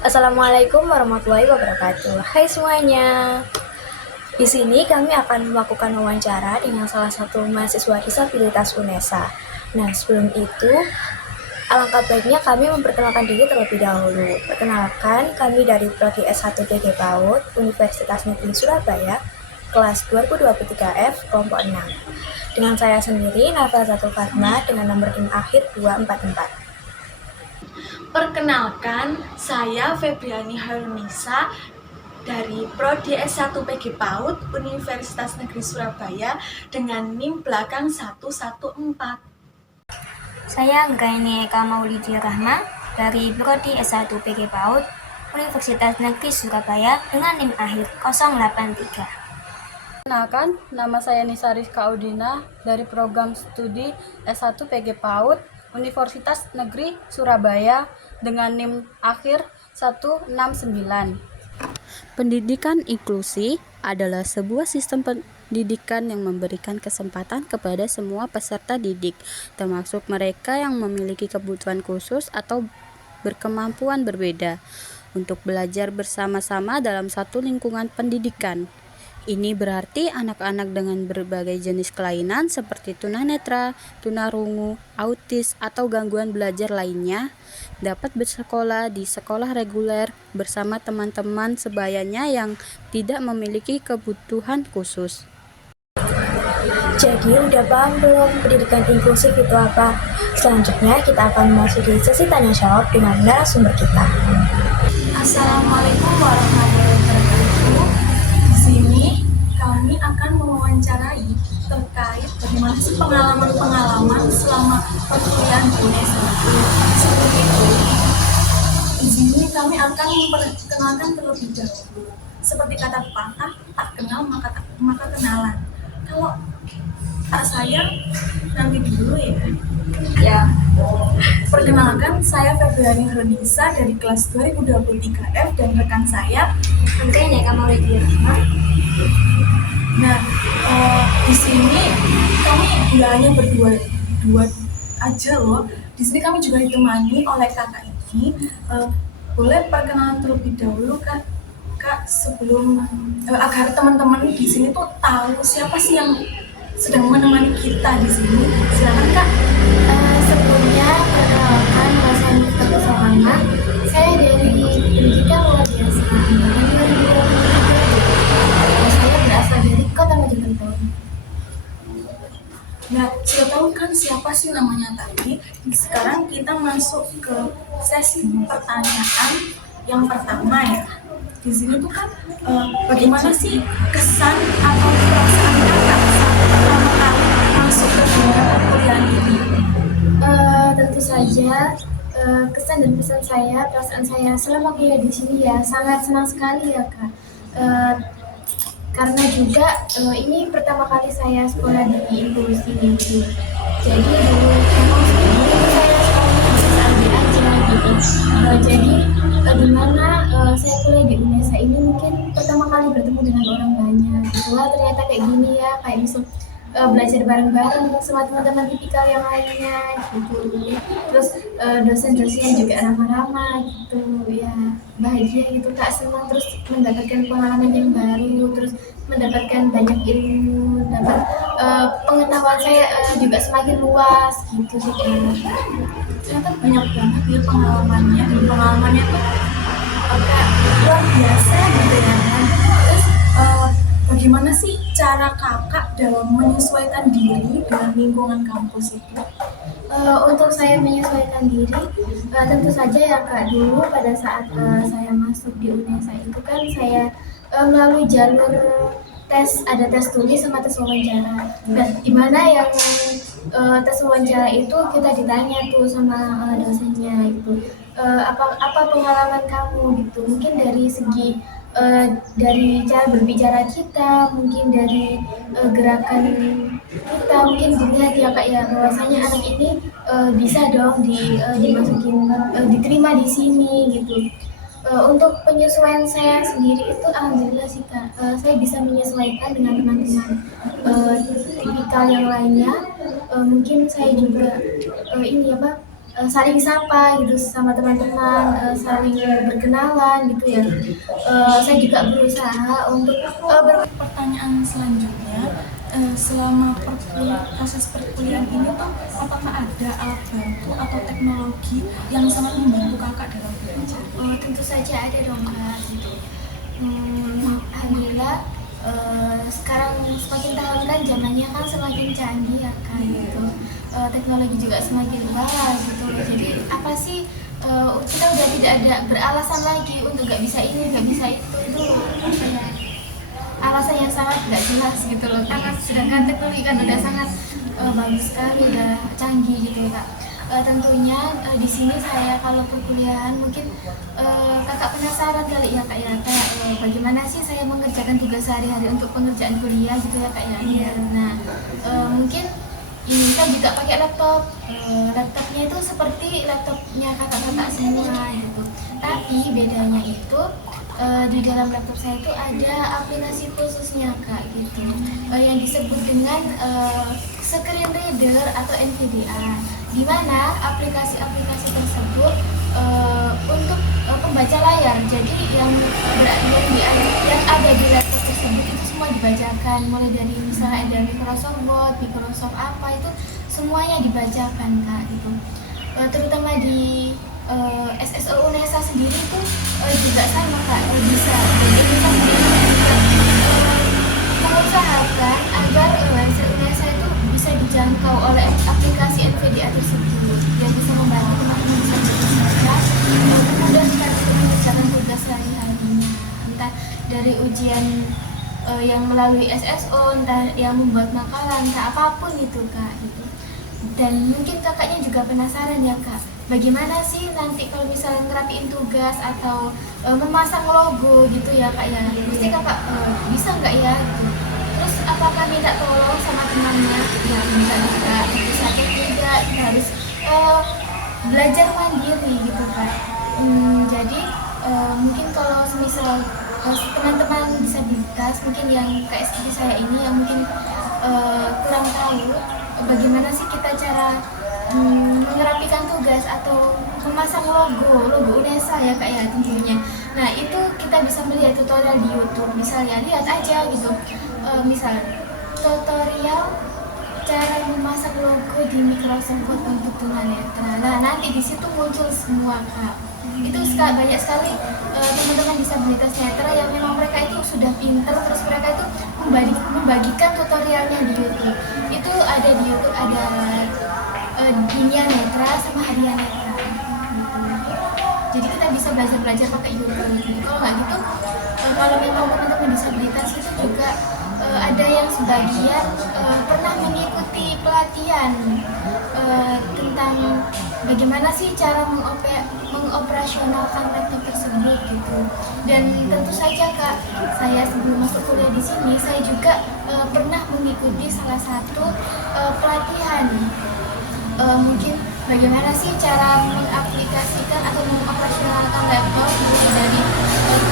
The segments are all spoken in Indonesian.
Assalamualaikum warahmatullahi wabarakatuh. Hai semuanya. Di sini kami akan melakukan wawancara dengan salah satu mahasiswa disabilitas UNESA. Nah, sebelum itu, alangkah baiknya kami memperkenalkan diri terlebih dahulu. Perkenalkan, kami dari Prodi S1 PG PAUD, Universitas Negeri Surabaya, kelas 2023F, kelompok 6. Dengan saya sendiri, Nafazatul Fatma, dengan nomor NIM akhir 244. Perkenalkan, saya Febriani Harunisa dari Prodi S1 PG PAUD Universitas Negeri Surabaya dengan NIM belakang 114. Saya Anggraini Eka Maulidi Rahma dari Prodi S1 PG PAUD Universitas Negeri Surabaya dengan NIM akhir 083. Perkenalkan, nama saya Nisa Rizka Audina dari program studi S1 PG PAUD Universitas Negeri Surabaya dengan NIM akhir 169. Pendidikan inklusi adalah sebuah sistem pendidikan yang memberikan kesempatan kepada semua peserta didik, termasuk mereka yang memiliki kebutuhan khusus atau berkemampuan berbeda, untuk belajar bersama-sama dalam satu lingkungan pendidikan. Ini berarti anak-anak dengan berbagai jenis kelainan seperti tunanetra, tunarungu, autis, atau gangguan belajar lainnya dapat bersekolah di sekolah reguler bersama teman-teman sebayanya yang tidak memiliki kebutuhan khusus. Jadi udah paham belum pendidikan inklusif itu apa? Selanjutnya kita akan memasuki sesi tanya jawab dengan narasumber kita. Assalamualaikum warahmatullahi wabarakatuh. Di sini kami akan mewawancarai terkait bagaimana sih pengalaman-pengalaman selama perkuliahan di UNESA. Sebelum itu, di sini kami akan memperkenalkan terlebih dahulu. Seperti kata pepatah, tak kenal maka kenalan. Kalau tak sayang, nanti dulu ya. Ya, perkenalkan saya Febriani Harunisa dari kelas 2023F dan rekan saya Anggraini Eka Maulidi Rahma. Nah, di sini kami tidak hanya berdua aja loh. Di sini kami juga ditemani oleh kakak ini. Boleh perkenalan terlebih dahulu kak sebelum agar teman-teman di sini tuh tahu siapa sih yang sedang menemani kita di sini. Silakan kak. Sebelumnya perkenalkan nama saya Nifta Kusahana. Saya dari pendidikan luar biasa angkatan 2023. Saya berasal dari Kota Mojokerto. Nah, sudah tahu kan siapa sih namanya tadi? Sekarang kita masuk ke sesi pertanyaan yang pertama ya. Di sini tuh kan bagaimana sih kesan atau perasaan kakak saat pertama kali masuk ke dunia perkuliahan ini? Tentu saja kesan dan pesan saya, perasaan saya selama kuliah di sini ya sangat senang sekali ya kak. Karena juga ini pertama kali saya sekolah di inklusi gitu. Jadi dulu emang sebelumnya saya sekolahnya di SLB aja gitu. Jadi di mana saya kuliah di UNESA ini mungkin pertama kali bertemu dengan orang banyak. Gitu. Wah ternyata kayak gini ya, kayak bisa belajar bareng-bareng sama teman-teman tipikal yang lainnya gitu. Terus dosen-dosen juga ramah-ramah gitu ya, bahagia gitu kak, senang terus mendapatkan pengalaman yang baru, terus mendapatkan banyak ilmu, dapat pengetahuan saya juga semakin luas gitu sih kak. Ternyata banyak banget ya pengalamannya, dan pengalamannya tuh kayak luar biasa gitu ya kan. Terus bagaimana sih cara kakak dalam menyesuaikan diri dengan lingkungan kampus itu? Untuk saya menyesuaikan diri, tentu saja ya kak, dulu pada saat saya masuk di UNESA itu kan saya melalui jalur tes, ada tes tulis sama tes wawancara. Nah, dimana yang tes wawancara itu kita ditanya tuh sama dosennya gitu, apa pengalaman kamu gitu, mungkin dari segi dari cara berbicara kita, mungkin dari gerakan kita, mungkin dilihat ya kak ya bahwasanya anak ini bisa dong dimasukin diterima di sini gitu. Untuk penyesuaian saya sendiri itu alhamdulillah sih kak, saya bisa menyesuaikan dengan teman-teman tipikal yang lainnya. Mungkin saya juga ini apa saling sapa gitu sama teman-teman, saling berkenalan gitu ya. Saya juga berusaha untuk Pertanyaan selanjutnya, selama proses perkuliahan ini tuh apakah ada alat bantu atau teknologi yang sangat membantu kakak dalam belajar? tentu saja ada dong Kak gitu. Alhamdulillah sekarang semakin tahun kan zamannya kan semakin canggih ya Kak gitu. Teknologi juga semakin luas gitu. Jadi apa sih kita udah tidak ada beralasan lagi untuk nggak bisa ini, nggak bisa itu apa ya? Alasan yang sangat nggak jelas gitu loh, karena sedangkan teknologi kan udah sangat bagus sekali, udah canggih gitu Kak. Tentunya di sini saya kalau perkuliahan mungkin kakak penasaran kali ya Kak ya, kayak bagaimana sih saya mengerjakan tugas sehari-hari untuk pengerjaan kuliah gitu ya Kak ya. Nah mungkin ini saya juga pakai laptop. Laptopnya itu seperti laptopnya kakak-kakak semua gitu, tapi bedanya itu di dalam laptop saya itu ada aplikasi khususnya Kak gitu, yang disebut dengan screen reader atau NVDA, di mana aplikasi-aplikasi tersebut untuk pembaca layar. Jadi yang ada di laptop tersebut itu semua dibacakan, mulai dari misalnya ada Microsoft Word, Microsoft apa itu semuanya dibacakan Kak gitu. Terutama di SSO UNESA sendiri itu juga sama Kak, bisa. Jadi kita sendiri juga mengusahakan agar UNESA itu bisa dijangkau oleh aplikasi NVDA tersebut yang bisa membantu teman-teman bisa bekerja memudahkan untuk mengerjakan tugas sehari-harinya, entah dari ujian yang melalui SSO, entah yang membuat makalah, entah apapun itu Kak gitu. Dan mungkin kakaknya juga penasaran ya Kak, bagaimana sih nanti kalau misalnya ngerapiin tugas atau memasang logo gitu ya Kak ya, mesti kakak bisa nggak ya gitu. Terus apakah minta tolong sama temannya? Ya bisa juga, tentu saja tidak, kita harus belajar mandiri gitu Kak. Jadi mungkin kalau semisal teman-teman disabilitas mungkin yang kayak seperti saya ini yang mungkin kurang tahu bagaimana sih kita cara mengerapikan tugas atau memasang logo UNESA ya Kak ya tentunya. Nah itu kita bisa melihat tutorial di YouTube, misalnya lihat aja gitu, misal tutorial cara memasang logo di Microsoft Word untuk tunanetra. Nah nanti di situ muncul semua Kak. Itu banyak sekali teman-teman disabilitas netra yang memang mereka itu sudah pintar, terus mereka itu membagikan tutorialnya di YouTube. Itu ada di YouTube, ada Dunia Netra sama Hadiah Netra gitu. Jadi kita bisa belajar pakai YouTube gitu. Kalau nggak gitu, kalau memang teman-teman disabilitas itu juga ada yang sebagian pernah mengikuti pelatihan tentang bagaimana sih cara mengoperasionalkan laptop tersebut gitu. Dan tentu saja Kak, saya sebelum masuk kuliah di sini, saya juga pernah mengikuti salah satu pelatihan. Mungkin bagaimana sih cara mengaplikasikan atau mengoperasionalkan laptop dari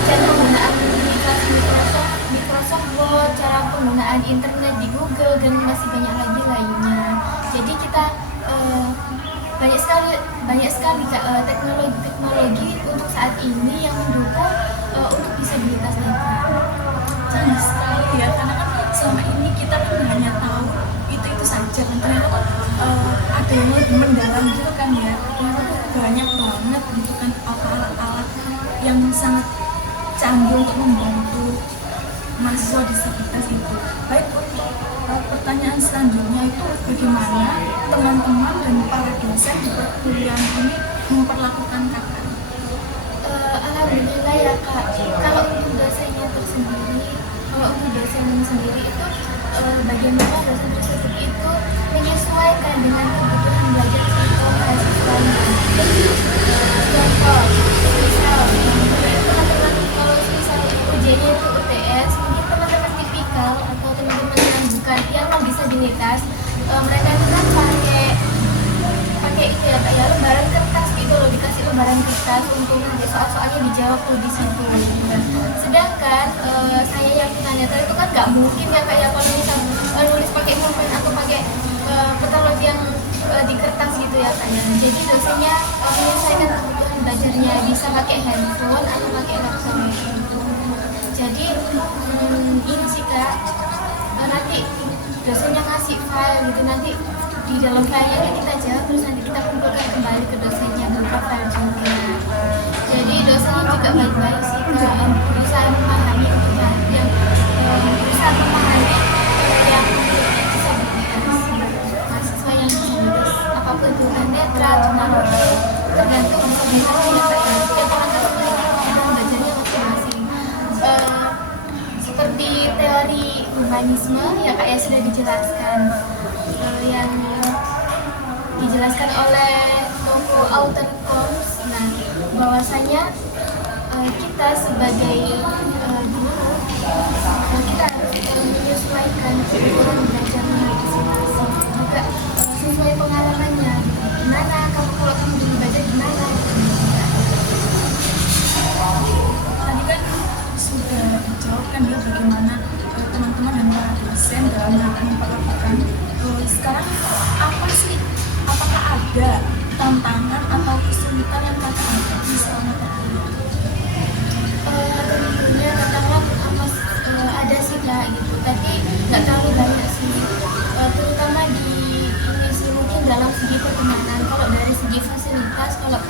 cara penggunaan aplikasi Microsoft Word, cara penggunaan internet di Google, dan masih banyak lagi lainnya. Jadi kita banyak sekali teknologi untuk saat ini yang mendukung untuk disabilitas netra. Canggih sekali ya, karena kan selama ini kita kan hanya tahu itu saja kan, ternyata ada yang lebih mendalam gitu kan ya, ternyata tuh banyak banget gitu kan alat-alat yang sangat canggih untuk membantu mahasiswa disabilitas itu. Baik, untuk pertanyaan selanjutnya itu bagaimana teman-teman dan para dosen di perkuliahan ini memperlakukan kakak? Alhamdulillah ya Kak, kalau untuk dosennya sendiri itu bagaimana dosen tersebut itu menyesuaikan dengan kebutuhan belajar siswa mahasiswanya. Jadi contoh, misal teman-teman kalau misal ujiannya itu UTS, mungkin teman-teman tipikal atau teman-teman yang non disabilitas, mereka itu kan pakai itu ya kayak lembaran kertas gitu loh, dikasih lembaran kertas untuk nanti soal-soalnya dijawab tuh di situ gitu kan. Sedangkan saya yang tunanetra itu kan nggak mungkin ya kayak kalau misal nulis pakai pulpen atau pakai teknologi yang di kertas gitu ya Kak ya. Jadi dosennya menyesuaikan kebutuhan belajarnya, bisa pakai handphone atau pakai laptop gitu. Jadi ini sih Kak, nanti dosennya ngasih file gitu, nanti di dalam filenya kayak kita jawab, terus nanti kita kumpulkan kembali ke dosennya berupa file juga. Jadi dosennya juga baik-baik sih Kak, berusaha memahami yang berusaha memahami yang memiliki disabilitas, mahasiswa yang disabilitas apapun itu, netra, tunarungu, tergantung disabilitasnya Kak ya. Setiap orang kan memiliki kebutuhan belajarnya masing-masing. Seperti teori humanisme ya Kak ya sudah dijelaskan, yang dijelaskan oleh toko Outer Combs. Nah, bahwasanya kita sebagai guru, kita harus menyesuaikan kebutuhan belajarnya masing-masing, juga sesuai pengalamannya. Gimana kamu kalau kamu dulu belajar gimana? Tadi kan sudah dijawabkan ya bagaimana teman-teman dan para dosen dalam memperlakukan. Sekarang apakah ada tantangan atau kesulitan yang kakak hadapi selama berkuliah? Tentunya tantangan ada sih Kak gitu, tapi nggak terlalu banyak sih, terutama di ini sih mungkin dalam segi pertemanan. Kalau dari segi fasilitas, kalau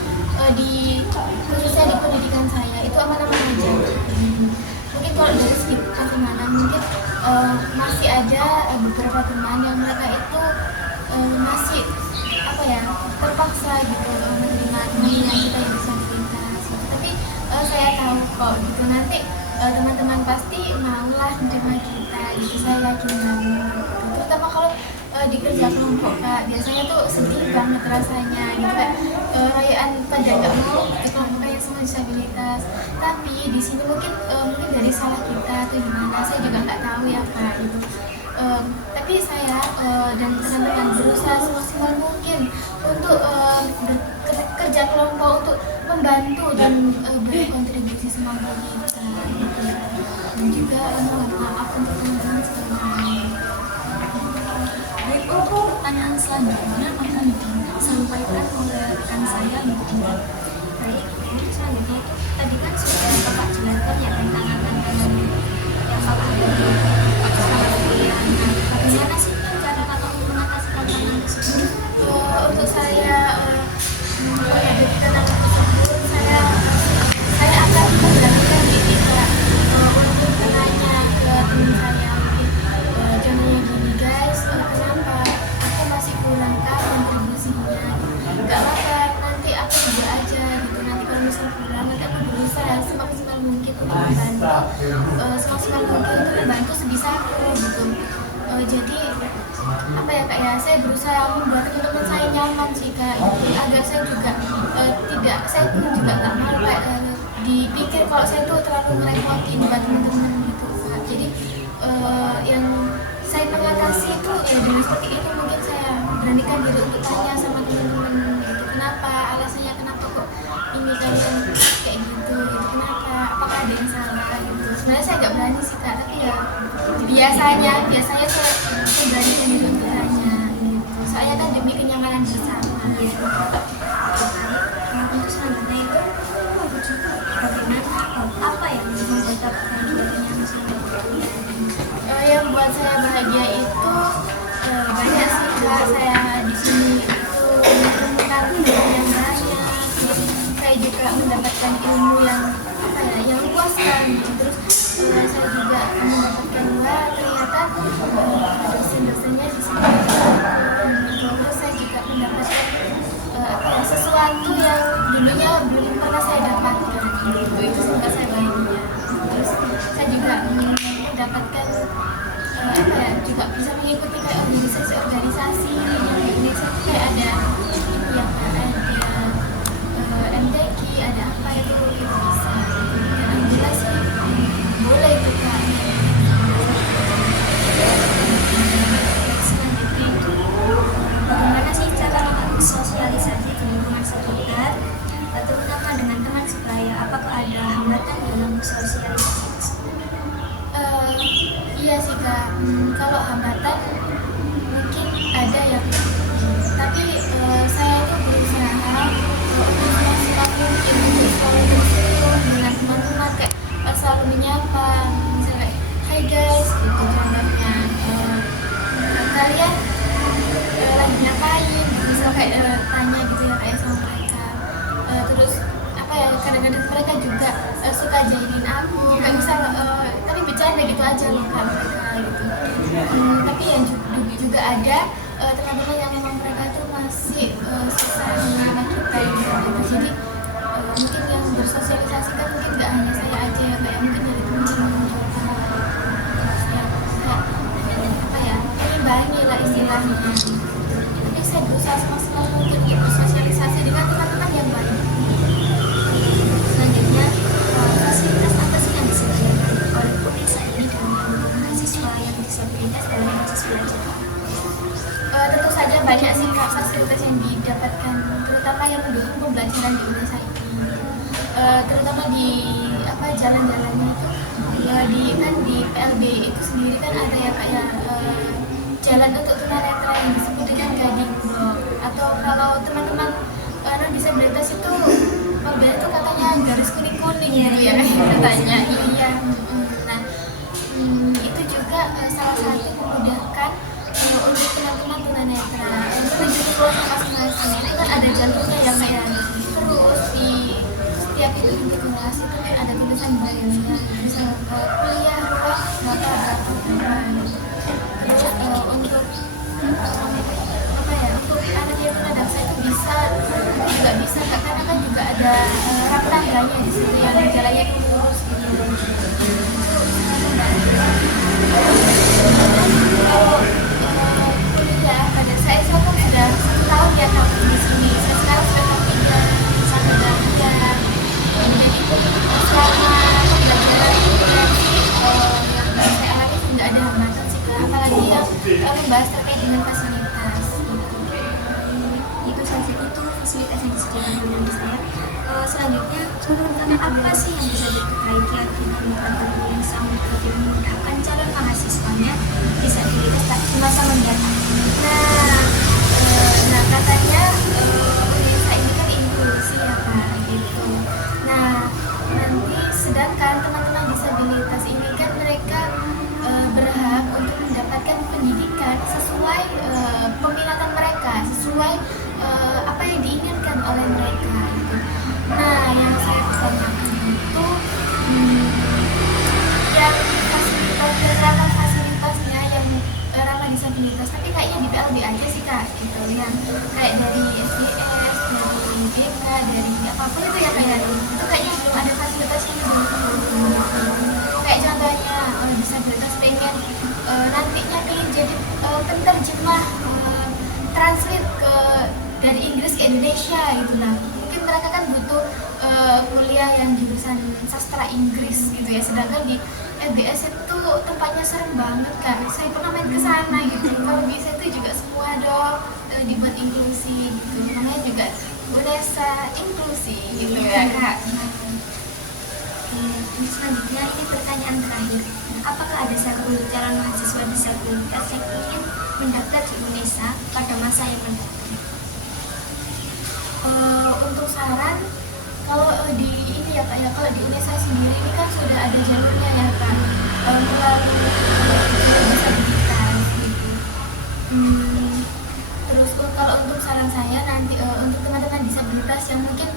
khususnya di pendidikan saya itu aman-aman aja. Mungkin kalau dari segi pertemanan mungkin masih ada beberapa teman yang mereka itu masih apa ya, terpaksa gitu menerima temannya kita yang disabilitas gitu. Tapi saya tahu kok gitu, nanti teman-teman pasti maulah menerima kita gitu, saya yakin banget. Terutama kalau di kerja kelompok Kak, biasanya tuh sedih banget rasanya gitu kan, rayaan pada nggak mau di kelompok kayak semua disabilitas. Tapi di sini mungkin dari salah kita atau gimana, saya juga nggak tahu ya Kak gitu. Tapi saya dan teman-teman berusaha semaksimal mungkin untuk kerja kelompok untuk membantu dan berkontribusi semampu kita gitu. Dan juga mohon maaf untuk teman-teman sekalian. Baik, untuk pertanyaan selanjutnya akan disampaikan oleh rekan saya Lydia. Baik, selanjutnya itu tadi kan sudah Bapak jelaskan ya tentang tantangan yang Bapak hadapi selama kuliah. Nah, bagaimana sih cara Bapak mengatasi tantangan tersebut? Untuk saya menghadapi tantangan tersebut, saya akan memberanikan diri Kak, untuk bertanya ke teman saya mungkin, contohnya gini guys, kenapa aku masih kurang Kak kontribusinya? Gak apa-apa, nanti aku coba aja gitu. Nanti kalau misal kurang, nanti aku berusaha semaksimal mungkin untuk membantu sebisa aku gitu. Jadi apa ya Kak ya, saya berusaha membuat teman-teman saya nyaman sih Kak, agar saya juga saya pun juga nggak mau Kak dipikir kalau saya tuh terlalu merepotin buat teman-teman gitu Kak. Jadi yang saya mengatasi itu ya dengan seperti itu, mungkin saya beranikan diri untuk tanya sama teman-teman gitu, kenapa, alasannya kenapa kok ini kalian kayak gitu, kenapa, apakah ada yang salah gitu. Sebenarnya saya nggak berani sih Kak, tapi ya biasanya saya beranikan diri untuk tanya gitu, soalnya kan demi kenyamanan bersama gitu. Untuk selanjutnya itu bagaimana, apa yang membuat bahagia nyaman sama kuliah? Yang buat saya bahagia itu banyak sih Kak. Saya di sini itu menemukan ilmu yang banyak, saya juga mendapatkan ilmu yang apa ya, yang luas kan. Terus saya juga mendapatkan ternyata dosen-dosennya di sini. Terus saya juga mendapatkan sesuatu yang dulunya belum pernah saya dapatkan. Itu sempat saya bahagia. Terus saya juga mendapatkan juga bisa mengikuti kayak organisasi-organisasi yang di Indonesia kayak ada ini ya Kak, ada MTQ, ada apa itu bisa. Dan alhamdulillah sih boleh itu Kak. Selanjutnya itu bagaimana sih cara sosialisasi ke lingkungan sekitar, terutama dengan teman sebaya? Apakah ada hambatan dalam sosialisasi tersebut? Iya sih Kak, kalau hambatan mungkin ada ya, tapi suka jahilin aku, nggak bisa tapi bercanda gitu aja loh Kak mereka gitu. Tapi yang juga ada teman-teman yang memang mereka tuh masih susah menerima kita gitu. Jadi mungkin yang bersosialisasi kan mungkin nggak hanya saya aja ya Kak, mungkin dari teman-teman juga ya, apa ya, imbangi lah istilahnya. Tapi saya berusaha semaksimal mungkin untuk bersosialisasi dengan teman-teman yang baik. Selanjutnya, fasilitas apa sih yang disediakan oleh UNESA ini dengan mahasiswa yang disabilitas dalam proses belajar? Tentu saja banyak sih Kak fasilitas yang didapatkan, terutama yang mendukung pembelajaran di UNESA ini. Terutama di jalan-jalannya itu di PLB itu sendiri kan ada ya Kak ya, jalan untuk tunanetra yang disebut dengan guiding block, atau kalau teman-teman non disabilitas itu PLB itu katanya garis kuning-kuning gitu ya katanya. Iya. Nah, itu juga salah satu memudahkan untuk teman-teman tunanetra menuju ke kelasnya masing-masing. Itu kan ada jalurnya ya Kak ya. Terus di setiap itu kelas itu kan ada tulisan braille-nya, bisa kuliah ruang bapak terus untuk untuk anak yang tunadaksa itu bisa juga bisa Kak, karena kan juga ada rak tangganya di situ yang jalannya lurus gitu. Kalau kuliah pada saya kan sudah 1 tahun ya Kak di sini. Saya sekarang sudah kerja sambil belajar. Jadi selama pembelajaran yang saya alami tidak ada hambatan sih Kak, apalagi yang membahas terkait dengan fasilitas. Itu fasilitas yang disediakan oleh UNESA. Selanjutnya, apa sih yang bisa diperbaiki dengan membantu UNESA untuk lebih memudahkan calon mahasiswanya disabilitas di masa mendatang? Nah katanya UNESA ini kan inklusi ya Kak gitu. Nah nanti sedangkan teman-teman disabilitas ini kan mereka berhak untuk mendapatkan pendidikan sesuai peminatan mereka, sesuai apa yang diinginkan oleh mereka gitu. Nah yang saya pertanyakan itu yang fasilitas dan ramah fasilitasnya yang ramah disabilitas, tapi kayaknya di PLB aja sih Kak gitu, yang kayak dari SDS, dari BK, dari apapun itu ya kayak itu kayaknya belum ada fasilitas yang kayak contohnya disabilitas pengen nantinya pengen jadi penerjemah translate dari Inggris ke Indonesia gitu. Nah mungkin mereka kan butuh kuliah yang jurusan sastra Inggris gitu ya, sedangkan di LBS itu tempatnya serem banget Kak, saya pernah main ke sana gitu. Kalau bisa itu juga semua dong dibuat inklusi gitu, namanya juga UNESA inklusi gitu ya Kak. Selanjutnya, ini pertanyaan terakhir. Apakah ada saran untuk calon mahasiswa disabilitas yang ingin mendaftar di UNESA pada masa yang mendatang? Untuk saran, kalau di ini ya Kak ya, kalau di UNESA sendiri ini kan sudah ada jalurnya ya Kak, melalui disabilitas gitu. Terus kalau untuk saran saya nanti untuk teman-teman disabilitas yang mungkin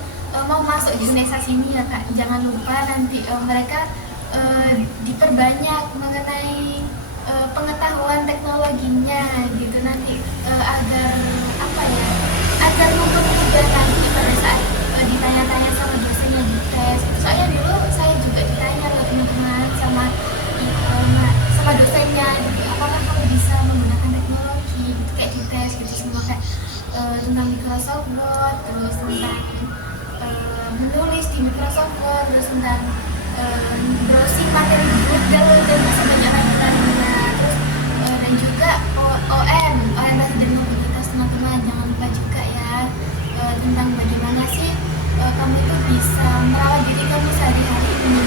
mau masuk di UNESA sini ya Kak, jangan lupa nanti mereka diperbanyak mengenai pengetahuan teknologinya gitu nanti, agar agar mudah nanti pada saat ditanya-tanya sama dosennya di tes gitu. Soalnya dulu saya juga ditanya loh teman-teman sama dosennya gitu, apakah kamu bisa menggunakan teknologi gitu, kayak di tes gitu semua kayak tentang Microsoft Word, terus tentang menulis di Microsoft Word, terus tentang browsing materi di Google dan masih banyak lainnya. Terus dan juga orientasi dan mobilitas teman-teman, jangan lupa juga ya tentang bagaimana sih kamu itu bisa merawat diri kamu sehari-hari ini.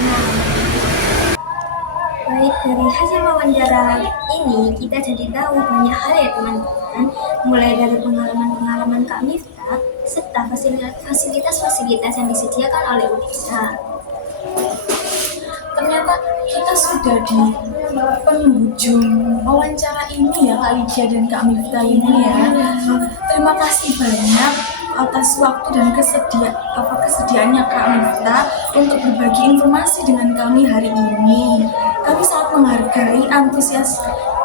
Baik, dari hasil wawancara ini kita jadi tahu banyak hal ya teman-teman, mulai dari pengalaman-pengalaman Kak Miftah serta fasilitas-fasilitas yang disediakan oleh UNESA. Ternyata kita sudah di penghujung wawancara ini ya Kak Lydia dan Kak Miftah ini ya. Terima kasih banyak atas waktu dan kesediaannya Kak Miftah untuk berbagi informasi dengan kami hari ini. Kami sangat menghargai antusias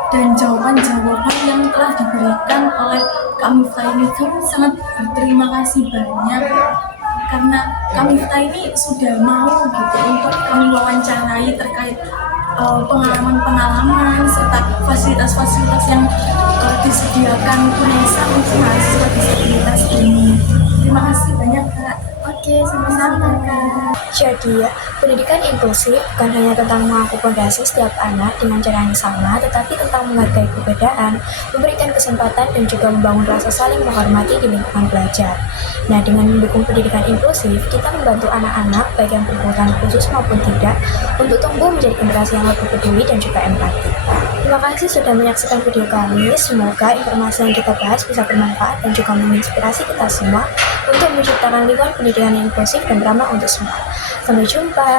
dan jawaban-jawaban yang telah diberikan oleh Kak Miftah ini. Kami sangat berterima kasih banyak karena Kak Miftah ini sudah mau gitu untuk kami wawancarai terkait pengalaman-pengalaman serta fasilitas-fasilitas yang disediakan UNESA untuk mahasiswa disabilitas ini. Terima kasih banyak Kak. Oke, sama-sama Kak. Jadi, pendidikan inklusif bukan hanya tentang mengakomodasi setiap anak dengan cara yang sama, tetapi tentang menghargai perbedaan, memberikan kesempatan, dan juga membangun rasa saling menghormati di lingkungan belajar. Nah, dengan mendukung pendidikan inklusif, kita membantu anak-anak, baik yang berkebutuhan khusus maupun tidak, untuk tumbuh menjadi generasi yang lebih peduli dan juga empati. Terima kasih sudah menyaksikan video kami. Semoga informasi yang kita bahas bisa bermanfaat dan juga menginspirasi kita semua untuk menciptakan lingkungan pendidikan yang inklusif dan ramah untuk semua. Sampai jumpa.